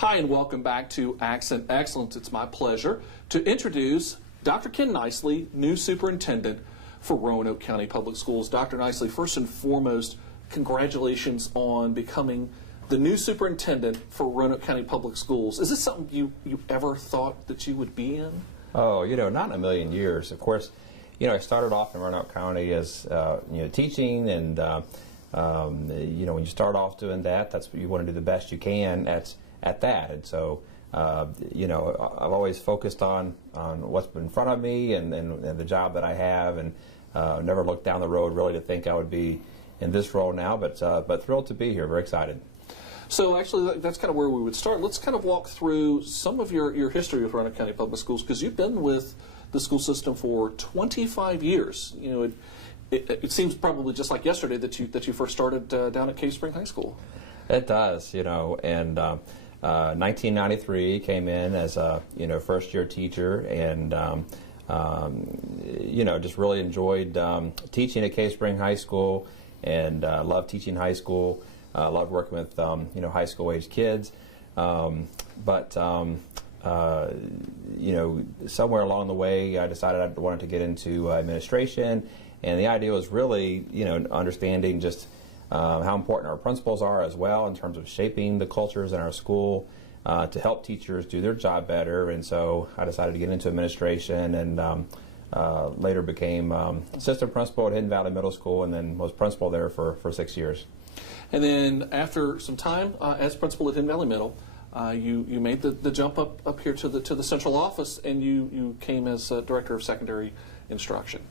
Hi, and welcome back to Accent Excellence. It's my pleasure to introduce Dr. Ken Nicely, new superintendent for Roanoke County Public Schools. Dr. Nicely, first and foremost, congratulations on becoming the new superintendent for Roanoke County Public Schools. Is this something you ever thought that you would be in? Oh, not in a million years. Of course, I started off in Roanoke County as, teaching, and, when you start off doing that, that's what you want to do the best you can at that. And so, I've always focused on what's been in front of me and the job that I have, and never looked down the road really to think I would be in this role now, but thrilled to be here, very excited. So actually, that's kind of where we would start. Let's kind of walk through some of your history with Roanoke County Public Schools, because you've been with the school system for 25 years. It seems probably just like yesterday that you first started down at Cave Spring High School. It does, and 1993 came in as a first-year teacher, and just really enjoyed teaching at Cave Spring High School, and loved teaching high school. Loved working with high school age kids, but somewhere along the way I decided I wanted to get into administration, and the idea was really understanding just how important our principals are as well in terms of shaping the cultures in our school to help teachers do their job better. And so I decided to get into administration, and later became assistant principal at Hidden Valley Middle School, and then was principal there for 6 years. And then after some time as principal at Hidden Valley Middle, you made the jump up here to the central office, and you came as director of secondary instruction.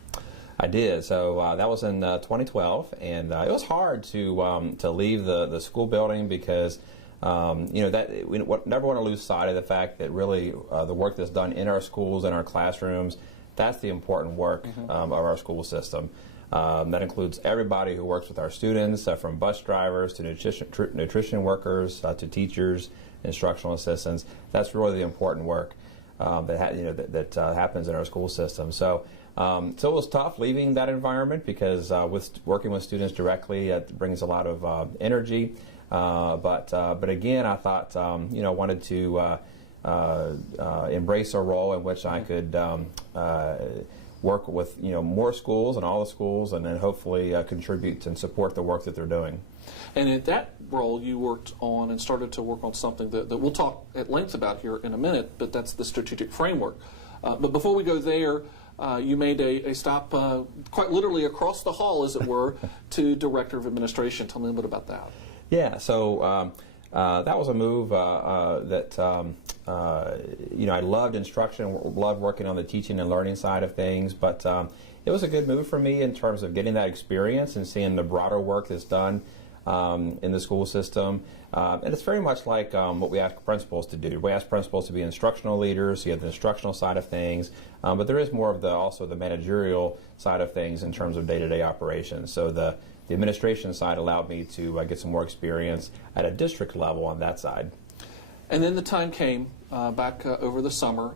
I did. So that was in 2012, and it was hard to leave the school building, because that we never want to lose sight of the fact that really the work that's done in our schools and our classrooms, that's the important work of our school system. That includes everybody who works with our students, from bus drivers to nutrition workers to teachers, instructional assistants. That's really the important work that happens in our school system. So it was tough leaving that environment, because with working with students directly, it brings a lot of energy. But again, I thought wanted to embrace a role in which I could work with more schools and all the schools, and then hopefully contribute and support the work that they're doing. And in that role, you worked on and started to work on something that we'll talk at length about here in a minute, but that's the strategic framework. But before we go there, you made a stop quite literally across the hall, as it were, to Director of Administration. Tell me a little bit about that. Yeah, so that was a move that I loved instruction, loved working on the teaching and learning side of things, but it was a good move for me in terms of getting that experience and seeing the broader work that's done in the school system. And it's very much like what we ask principals to do. We ask principals to be instructional leaders, so you have the instructional side of things, but there is more of also the managerial side of things in terms of day-to-day operations. So the administration side allowed me to get some more experience at a district level on that side. And then the time came back over the summer.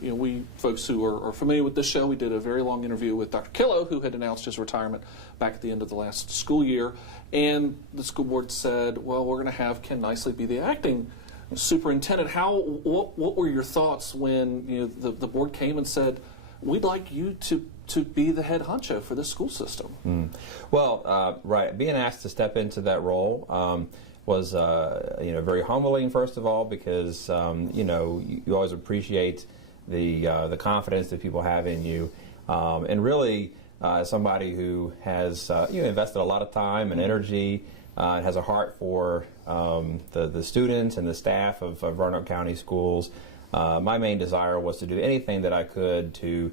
We folks who are familiar with this show, we did a very long interview with Dr. Killow, who had announced his retirement back at the end of the last school year. And the school board said, well, we're going to have Ken Nicely be the acting superintendent. What were your thoughts when the board came and said, we'd like you to be the head honcho for this school system? Well, right, being asked to step into that role was very humbling, first of all, because you always appreciate the confidence that people have in you, and really as somebody who has invested a lot of time and energy and has a heart for the students and the staff of Roanoke County Schools. My main desire was to do anything that I could to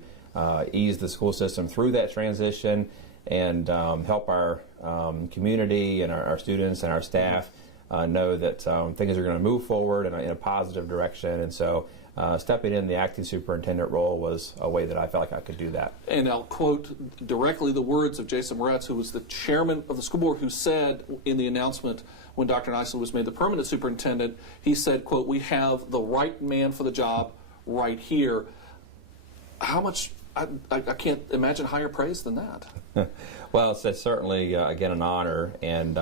ease the school system through that transition, and help our community and our students and our staff know that things are going to move forward in a positive direction. And so stepping in the acting superintendent role was a way that I felt like I could do that. And I'll quote directly the words of Jason Moretz, who was the chairman of the school board, who said in the announcement when Dr. Nicely was made the permanent superintendent, he said, quote, "We have the right man for the job right here." How much, I can't imagine higher praise than that. Well, it's certainly, again, an honor. And,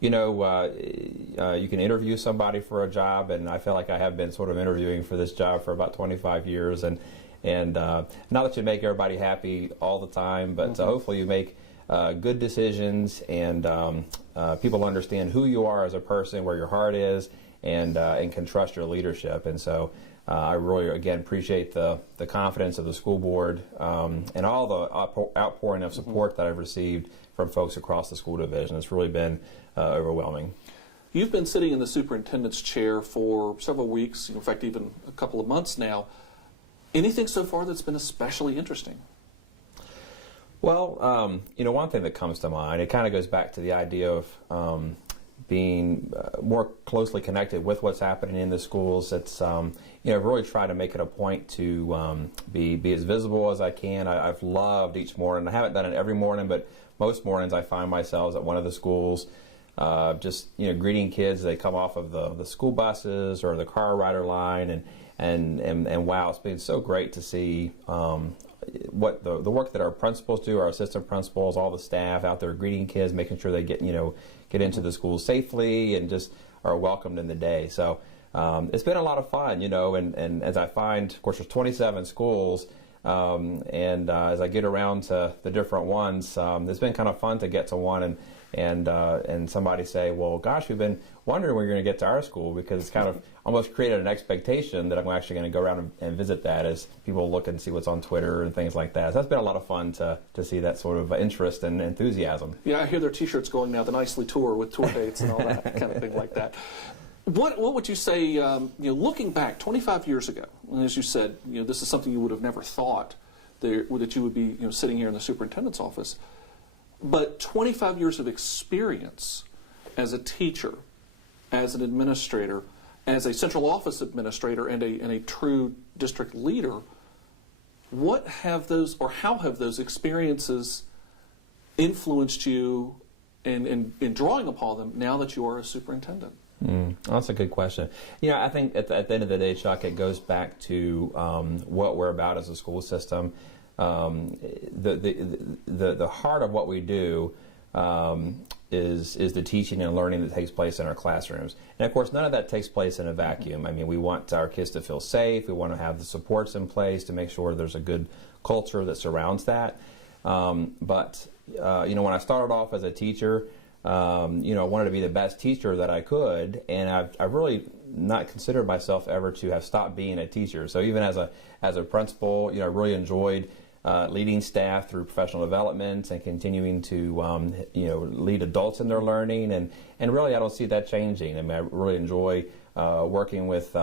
you can interview somebody for a job, and I feel like I have been sort of interviewing for this job for about 25 years, and not that you make everybody happy all the time, but hopefully you make good decisions, and people understand who you are as a person, where your heart is, and can trust your leadership. And so I really, again, appreciate the confidence of the school board and all the outpouring of support that I've received from folks across the school division. It's really been overwhelming. You've been sitting in the superintendent's chair for several weeks, in fact, even a couple of months now. Anything so far that's been especially interesting? Well, one thing that comes to mind, it kind of goes back to the idea of being more closely connected with what's happening in the schools. It's, really try to make it a point to be as visible as I can. I've loved each morning. I haven't done it every morning, but most mornings I find myself at one of the schools, just greeting kids as they come off of the school buses or the car rider line, and wow, it's been so great to see what the work that our principals do, our assistant principals, all the staff out there greeting kids, making sure they get into the school safely and just are welcomed in the day. So it's been a lot of fun, and as I find, of course, there's 27 schools. As I get around to the different ones, it's been kind of fun to get to one and somebody say, well, gosh, we've been wondering when you're going to get to our school, because it's kind of almost created an expectation that I'm actually going to go around and visit that as people look and see what's on Twitter and things like that. So that's been a lot of fun to see that sort of interest and enthusiasm. Yeah, I hear their T-shirts going now, the Nicely Tour with tour dates and all that kind of thing like that. What would you say, looking back 25 years ago, and as you said, this is something you would have never thought that you would be sitting here in the superintendent's office, but 25 years of experience as a teacher, as an administrator, as a central office administrator, and a true district leader, how have those experiences influenced you in drawing upon them now that you are a superintendent? That's a good question. I think at the end of the day, Chuck, it goes back to what we're about as a school system. The heart of what we do is the teaching and learning that takes place in our classrooms. And of course, none of that takes place in a vacuum. I mean, we want our kids to feel safe. We want to have the supports in place to make sure there's a good culture that surrounds that. But when I started off as a teacher, I wanted to be the best teacher that I could, and I've really not considered myself ever to have stopped being a teacher. So even as a principal, I really enjoyed leading staff through professional development and continuing to lead adults in their learning, and really I don't see that changing. I mean, I really enjoy working with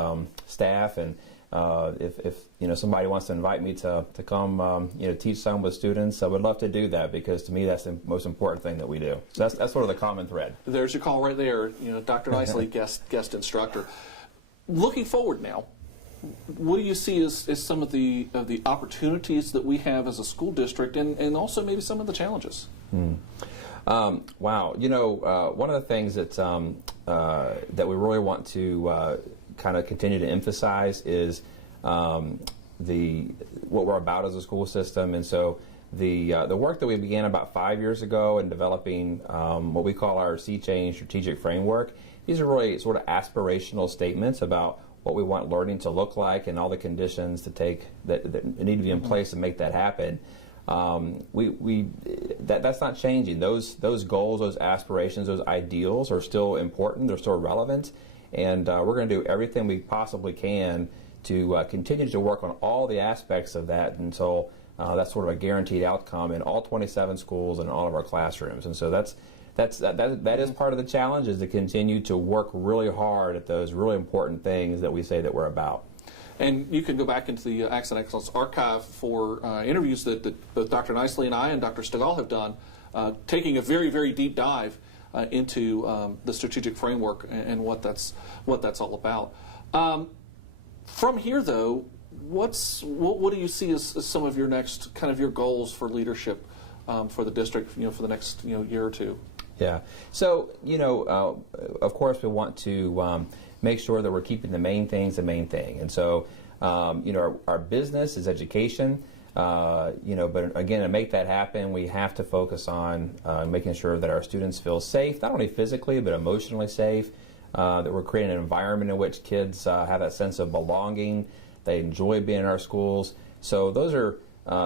staff, and if somebody wants to invite me to come teach some with students, I would love to do that, because to me that's the most important thing that we do. So that's sort of the common thread. There's your call right there, Dr. Nicely, guest instructor. Looking forward now, what do you see as some of the opportunities that we have as a school district, and also maybe some of the challenges? Wow, one of the things that we really want to kind of continue to emphasize is what we're about as a school system. And so the work that we began about 5 years ago in developing what we call our Sea Change strategic framework, these are really sort of aspirational statements about what we want learning to look like and all the conditions that need to be in place to make that happen. That's not changing. Those goals, those aspirations, those ideals are still important. They're still relevant. And we're going to do everything we possibly can to continue to work on all the aspects of that until that's sort of a guaranteed outcome in all 27 schools and all of our classrooms. And so that is part of the challenge, is to continue to work really hard at those really important things that we say that we're about. And you can go back into the Accent Excellence archive for interviews that both Dr. Nicely and I and Dr. Stegall have done, taking a very, very deep dive into the strategic framework and what that's all about. From here, though, what do you see as some of your next kind of your goals for leadership for the district, for the next year or two? Yeah. So of course, we want to make sure that we're keeping the main things the main thing, and so our business is education. But again, to make that happen, we have to focus on making sure that our students feel safe, not only physically but emotionally safe, that we're creating an environment in which kids have that sense of belonging, they enjoy being in our schools. So those are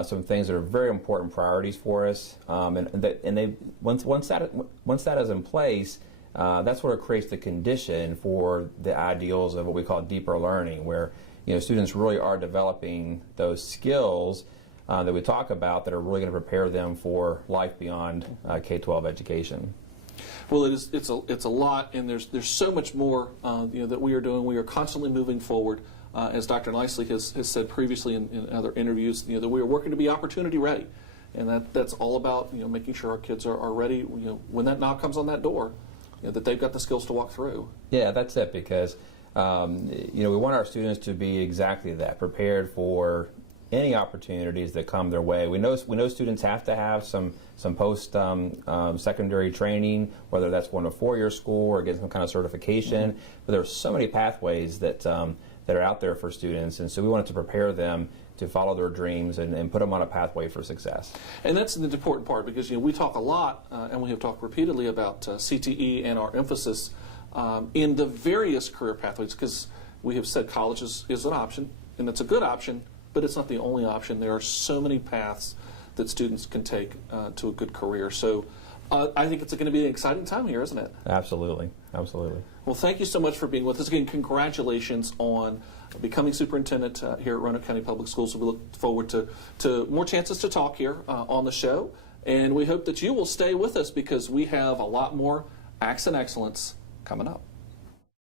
some things that are very important priorities for us, once that is in place, that's what creates the condition for the ideals of what we call deeper learning, where students really are developing those skills that we talk about that are really going to prepare them for life beyond K-12 education. Well, it's a lot, and there's so much more that we are doing. We are constantly moving forward. As Dr. Nicely has said previously in other interviews, that we are working to be opportunity ready, and that's all about making sure our kids are ready. When that knock comes on that door, that they've got the skills to walk through. Yeah, that's it. Because we want our students to be exactly that, prepared for any opportunities that come their way. We know students have to have some post secondary training, whether that's going to a four-year school or getting some kind of certification. Mm-hmm. But there are so many pathways that are out there for students, and so we wanted to prepare them to follow their dreams and put them on a pathway for success. And that's the important part, because we talk a lot, and we have talked repeatedly about CTE and our emphasis in the various career pathways, because we have said college is an option, and it's a good option, but it's not the only option. There are so many paths that students can take to a good career. So I think it's going to be an exciting time here, isn't it? Absolutely. Absolutely. Well, thank you so much for being with us. Again, congratulations on becoming superintendent here at Roanoke County Public Schools. So we look forward to more chances to talk here on the show. And we hope that you will stay with us, because we have a lot more Acts and Excellence coming up.